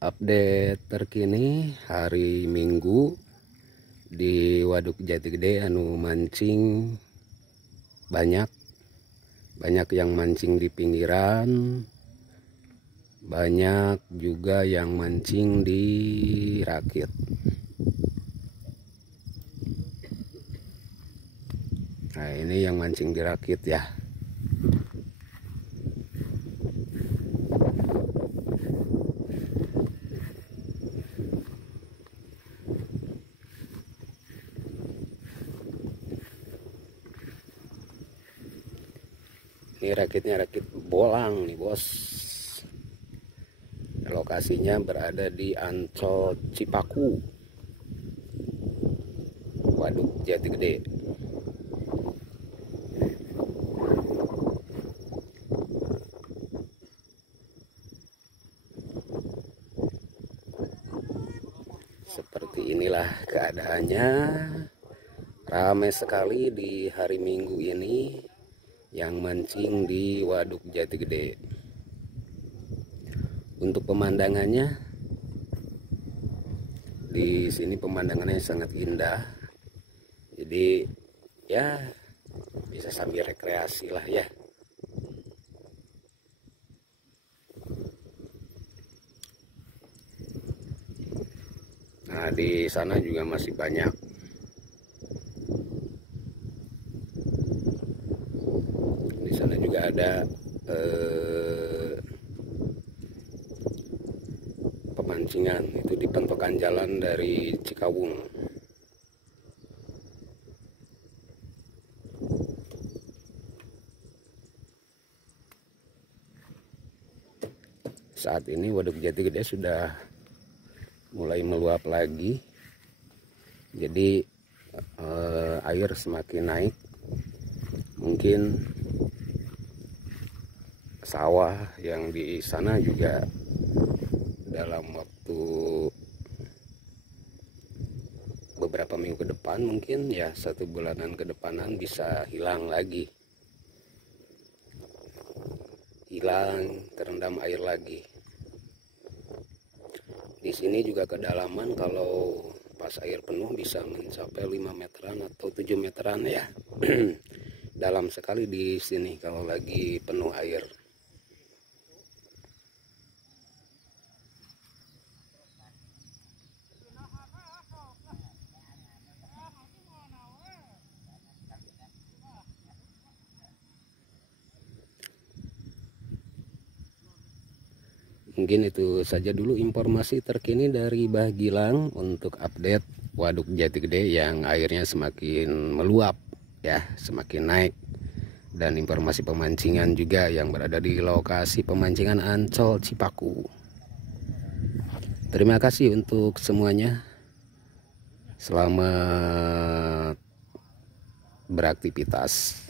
update terkini hari Minggu di Waduk Jatigede anu mancing banyak yang mancing di pinggiran, banyak juga yang mancing di rakit. Nah, ini yang mancing di rakit ya. Ini rakitnya rakit bolang nih bos. Lokasinya berada di Ancol Cipaku, Waduk Jatigede. Seperti inilah keadaannya. Ramai sekali di hari Minggu ini yang mancing di Waduk Jatigede. Untuk pemandangannya, di sini pemandangannya sangat indah. Jadi ya bisa sambil rekreasi lah ya. Nah, di sana juga masih banyak. Di sana juga ada pemancingan, itu di pentokan jalan dari Cikawung. Saat ini Waduk Jatigede sudah mulai meluap lagi, jadi air semakin naik. Mungkin sawah yang di sana juga dalam waktu beberapa minggu ke depan, mungkin ya 1 bulanan ke depanan bisa hilang lagi, terendam air lagi. Di sini juga kedalaman kalau pas air penuh bisa mencapai 5 meteran atau 7 meteran ya. Dalam sekali di sini kalau lagi penuh air. Mungkin itu saja dulu informasi terkini dari Bah Gilang untuk update Waduk Jatigede yang airnya semakin meluap ya, semakin naik. Dan informasi pemancingan juga yang berada di lokasi pemancingan Ancol Cipaku. Terima kasih untuk semuanya. Selamat beraktivitas.